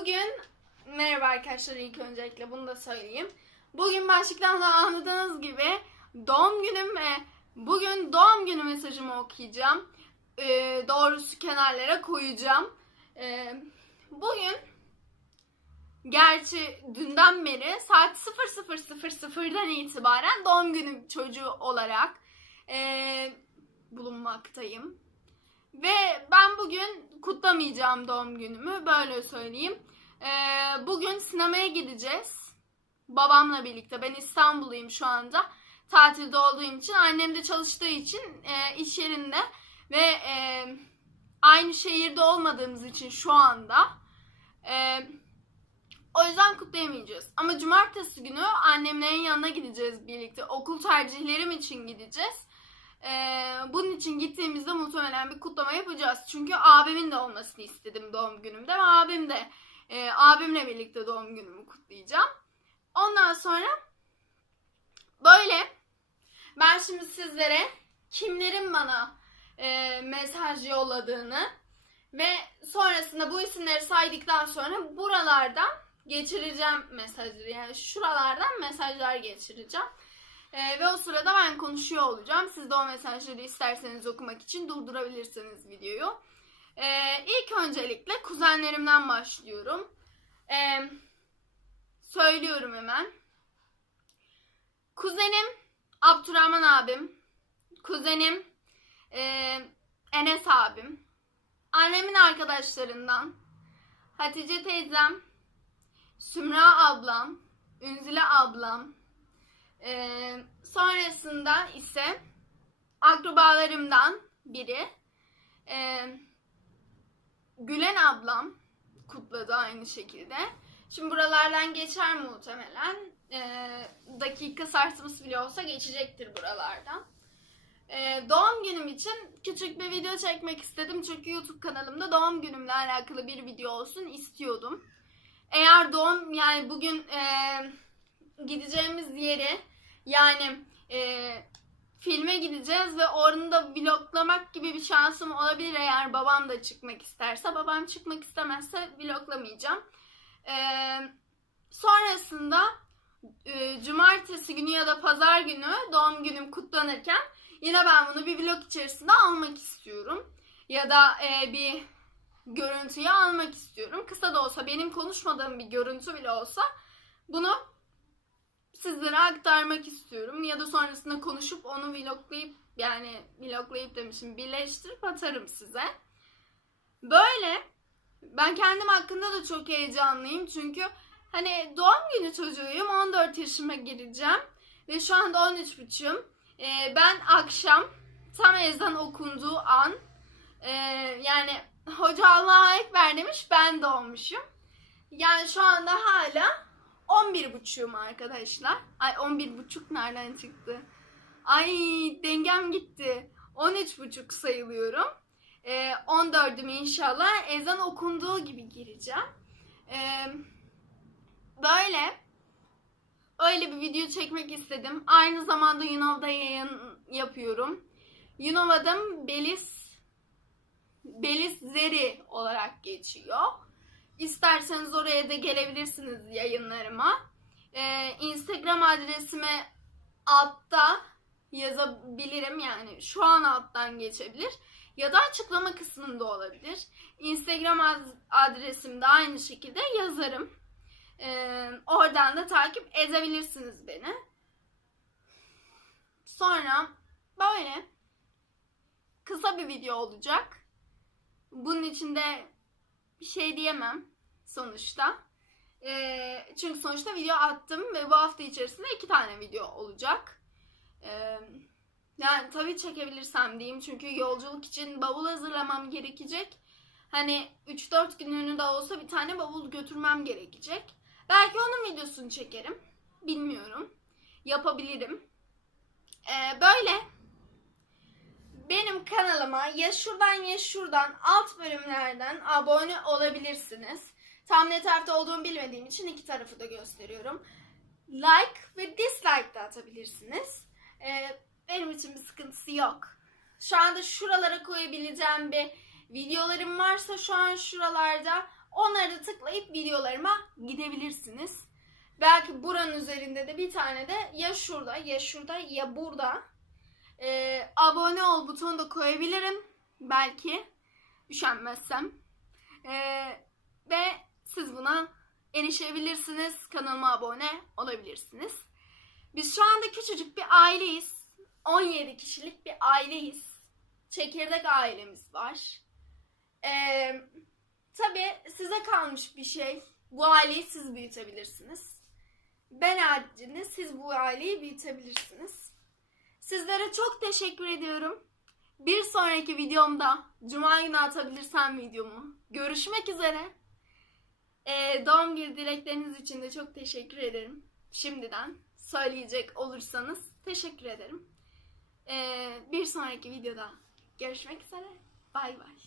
Bugün merhaba arkadaşlar ilk öncelikle bunu da söyleyeyim. Bugün başlıktan da anladığınız gibi doğum günüm ve bugün doğum günü mesajımı okuyacağım. Ee, doğrusu kenarlara koyacağım. Ee, bugün gerçi dünden beri saat 00.00'dan itibaren doğum günü çocuğu olarak ee, bulunmaktayım. Ve ben bugün kutlamayacağım doğum günümü böyle söyleyeyim. Ee, bugün sinemaya gideceğiz. Babamla birlikte. Ben İstanbul'uyum şu anda. Tatilde olduğum için. Annem de çalıştığı için e, iş yerinde. Ve e, aynı şehirde olmadığımız için şu anda. E, o yüzden kutlayamayacağız. Ama cumartesi günü annemlerin yanına gideceğiz birlikte. Okul tercihlerim için gideceğiz. Ee, bunun için gittiğimizde muhtemelen bir kutlama yapacağız. Çünkü abimin de olmasını istedim doğum günümde ve abim de e, abimle birlikte doğum günümü kutlayacağım. Ondan sonra böyle ben şimdi sizlere kimlerin bana e, mesaj yolladığını ve sonrasında bu isimleri saydıktan sonra buralardan geçireceğim mesajları. Yani şuralardan mesajlar geçireceğim. Ee, ve o sırada ben konuşuyor olacağım. Siz de o mesajları isterseniz okumak için durdurabilirsiniz videoyu. Ee, ilk öncelikle kuzenlerimden başlıyorum. Ee, söylüyorum hemen. Kuzenim Abdurrahman abim. Kuzenim e, Enes abim. Annemin arkadaşlarından Hatice teyzem, Sümra ablam, Ünzile ablam, ee, sonrasında ise akrabalarımdan biri e, Gülen ablam kutladı aynı şekilde. Şimdi buralardan geçer muhtemelen. Ee, dakika sarsması bile olsa geçecektir buralardan. Ee, doğum günüm için küçük bir video çekmek istedim. Çünkü YouTube kanalımda doğum günümle alakalı bir video olsun istiyordum. Eğer doğum yani bugün e, gideceğimiz yeri yani e, filme gideceğiz ve orada vloglamak gibi bir şansım olabilir eğer babam da çıkmak isterse. Babam çıkmak istemezse vloglamayacağım. E, sonrasında e, cumartesi günü ya da pazar günü doğum günüm kutlanırken yine ben bunu bir vlog içerisinde almak istiyorum. Ya da e, bir görüntüyü almak istiyorum. Kısa da olsa benim konuşmadığım bir görüntü bile olsa bunu sizlere aktarmak istiyorum. Ya da sonrasında konuşup onu vloglayıp yani vloglayıp demişim birleştirip atarım size. Böyle ben kendim hakkında da çok heyecanlıyım. Çünkü hani doğum günü çocuğuyum. 14 yaşıma gireceğim. Ve şu anda 13 buçuğum. Ee, ben akşam tam ezan okunduğu an e, yani hoca Allah'a ekber demiş ben doğmuşum. Yani şu anda hala 11 buçuğum arkadaşlar. Ay 11 buçuk nereden çıktı? Ay dengem gitti. 13 buçuk sayılıyorum. Ee, 14'üm inşallah. Ezan okunduğu gibi gireceğim. Ee, böyle öyle bir video çekmek istedim. Aynı zamanda Yunov'da yayın yapıyorum. Yunov adım Belis Zeri olarak geçiyor. İsterseniz oraya da gelebilirsiniz yayınlarıma. Ee, Instagram adresime altta yazabilirim yani şu an alttan geçebilir ya da açıklama kısmında olabilir. Instagram adresimde aynı şekilde yazarım. Ee, oradan da takip edebilirsiniz beni. Sonra böyle kısa bir video olacak. Bunun içinde bir şey diyemem sonuçta. Ee, çünkü sonuçta video attım ve bu hafta içerisinde iki tane video olacak. Ee, yani tabii çekebilirsem diyeyim çünkü yolculuk için bavul hazırlamam gerekecek. Hani 3-4 günlüğünü de olsa bir tane bavul götürmem gerekecek. Belki onun videosunu çekerim. Bilmiyorum. Yapabilirim. Ee, böyle benim kanalıma ya şuradan ya şuradan alt bölümlerden abone olabilirsiniz. Tam ne tarafta olduğumu bilmediğim için iki tarafı da gösteriyorum. Like ve dislike de atabilirsiniz. Ee, benim için bir sıkıntısı yok. Şu anda şuralara koyabileceğim bir videolarım varsa şu an şuralarda Onları da tıklayıp videolarıma gidebilirsiniz. Belki buranın üzerinde de bir tane de ya şurada ya şurada ya burada e, abone ol butonu da koyabilirim. Belki üşenmezsem. E, ve siz buna erişebilirsiniz. Kanalıma abone olabilirsiniz. Biz şu anda küçücük bir aileyiz. 17 kişilik bir aileyiz. Çekirdek ailemiz var. Ee, tabii size kalmış bir şey. Bu aileyi siz büyütebilirsiniz. Ben haricinde siz bu aileyi büyütebilirsiniz. Sizlere çok teşekkür ediyorum. Bir sonraki videomda Cuma günü atabilirsem videomu. Görüşmek üzere. Ee, doğum günü dilekleriniz için de çok teşekkür ederim. Şimdiden söyleyecek olursanız teşekkür ederim. Ee, bir sonraki videoda görüşmek üzere. Bay bay.